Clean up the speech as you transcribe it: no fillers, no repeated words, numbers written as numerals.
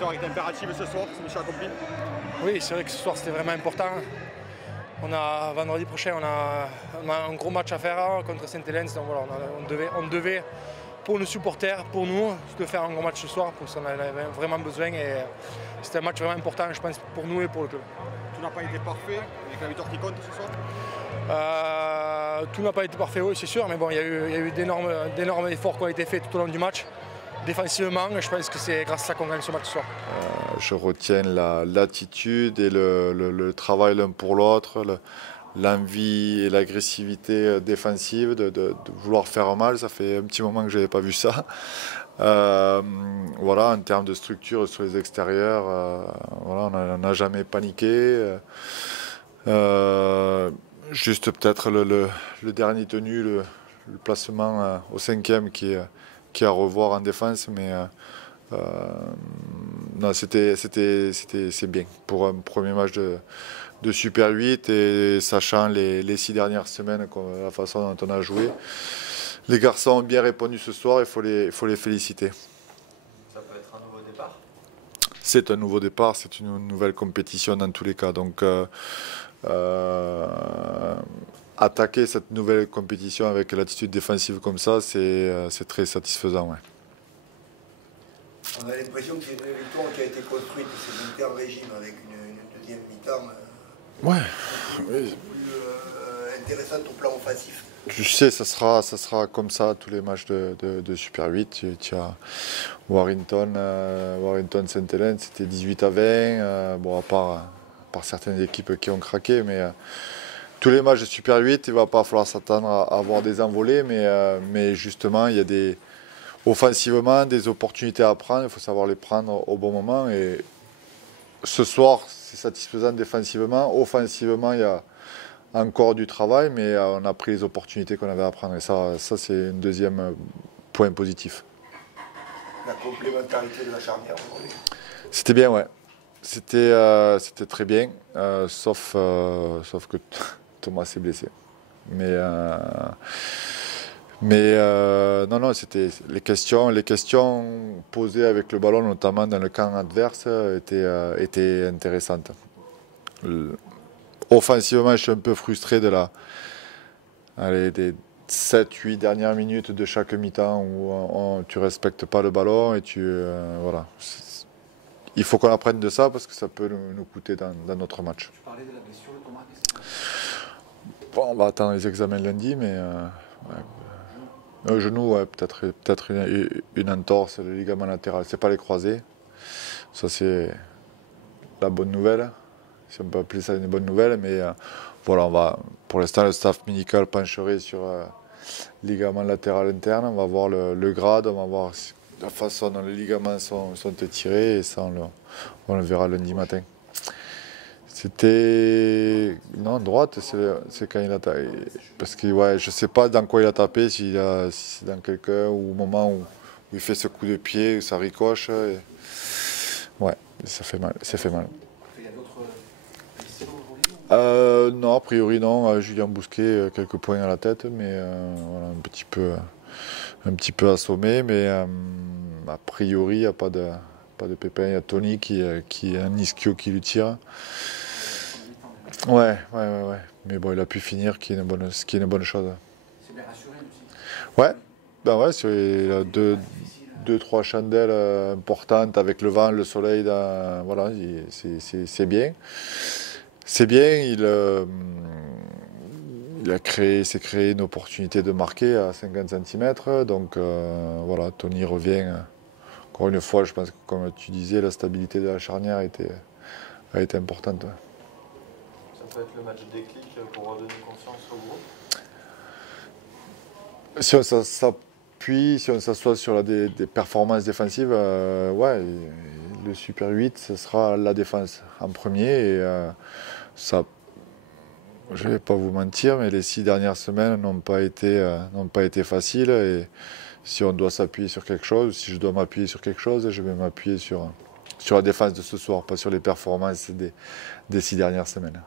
victoire est impérative ce soir, c'est mission accomplie. Oui, c'est vrai que ce soir c'était vraiment important. Vendredi prochain, on a un gros match à faire contre Sainte-Hélène. Donc voilà, on devait, pour nos supporters, pour nous, de faire un gros match ce soir parce qu'on avait vraiment besoin. Et c'était un match vraiment important, je pense, pour nous et pour le club. Tout n'a pas été parfait avec la victoire qui compte ce soir. Tout n'a pas été parfait, oui, c'est sûr, mais bon, il y a eu d'énormes efforts qui ont été faits tout au long du match. Défensivement, je pense que c'est grâce à ça qu'on gagne ce match ce soir. Je retiens l'attitude et le travail l'un pour l'autre, l'envie et l'agressivité défensive de vouloir faire mal. Ça fait un petit moment que je n'avais pas vu ça. Voilà, en termes de structure sur les extérieurs, voilà, on n'a jamais paniqué. Juste peut-être le dernier tenu, le placement au 5e qui est à revoir en défense, mais non, c'est bien pour un premier match de Super 8 et sachant les 6 dernières semaines, la façon dont on a joué. Les garçons ont bien répondu ce soir, il faut les féliciter. Ça peut être un nouveau départ? C'est un nouveau départ, c'est une nouvelle compétition dans tous les cas. Donc attaquer cette nouvelle compétition avec l'attitude défensive comme ça, c'est très satisfaisant. Ouais. On a l'impression que c'est une victoire qui a été construite, c'est un régime avec une deuxième mi-temps Oui. plus intéressante au plan offensif. Tu sais, ça sera comme ça tous les matchs de Super 8. Tu as Warrington Sainte-Hélène, c'était 18-20. Bon, à part certaines équipes qui ont craqué, mais tous les matchs de Super 8, il ne va pas falloir s'attendre à avoir des envolées, mais justement, il y a offensivement des opportunités à prendre, il faut savoir les prendre au bon moment. Et ce soir, c'est satisfaisant défensivement. Offensivement, il y a encore du travail, mais on a pris les opportunités qu'on avait à prendre. Et ça c'est un deuxième point positif. La complémentarité de la charnière aujourd'hui. C'était bien, ouais. C'était très bien, sauf que Thomas s'est blessé. Mais non, c'était les questions posées avec le ballon, notamment dans le camp adverse, étaient intéressantes. Offensivement, je suis un peu frustré des 7-8 dernières minutes de chaque mi-temps où tu ne respectes pas le ballon et voilà. Il faut qu'on apprenne de ça parce que ça peut nous coûter dans notre match. Tu parlais de la blessure de Thomas. Bon, on va attendre les examens lundi, mais le genou, ouais, peut-être une entorse, le ligament latéral. C'est pas les croisés. Ça, c'est la bonne nouvelle. Si on peut appeler ça une bonne nouvelle, mais voilà, pour l'instant, le staff médical pencherait sur ligament latéral interne. On va voir le grade, on va voir la façon dont les ligaments sont étirés, et ça, on le verra lundi matin. C'était. Non, droite, c'est quand il a tapé. Parce que ouais, je ne sais pas dans quoi il a tapé, si c'est dans quelqu'un ou au moment où il fait ce coup de pied, où ça ricoche. Ouais, ça fait mal. Il y a d'autres blessures aujourd'hui? Non, a priori non. Julien Bousquet, quelques points à la tête, mais voilà, un petit peu assommé. Mais a priori, il n'y a pas de pépin. Il y a Tony qui a un ischio qui lui tire. Ouais. Mais bon, il a pu finir, ce qui est une bonne chose. C'est bien rassuré aussi. Ouais, il a deux, trois chandelles importantes avec le vent, le soleil. Voilà, c'est bien. C'est bien, s'est créé une opportunité de marquer à 50 cm. Donc voilà, Tony revient. Encore une fois, je pense que comme tu disais, la stabilité de la charnière a été importante. Ça peut être le match déclic pour redonner confiance au groupe? Si on s'appuie, si on s'assoit sur des performances défensives, ouais, le Super 8, ce sera la défense en premier. Et ça, je ne vais pas vous mentir, mais les 6 dernières semaines n'ont pas été faciles. Et si on doit s'appuyer sur quelque chose, si je dois m'appuyer sur quelque chose, je vais m'appuyer sur la défense de ce soir, pas sur les performances des 6 dernières semaines.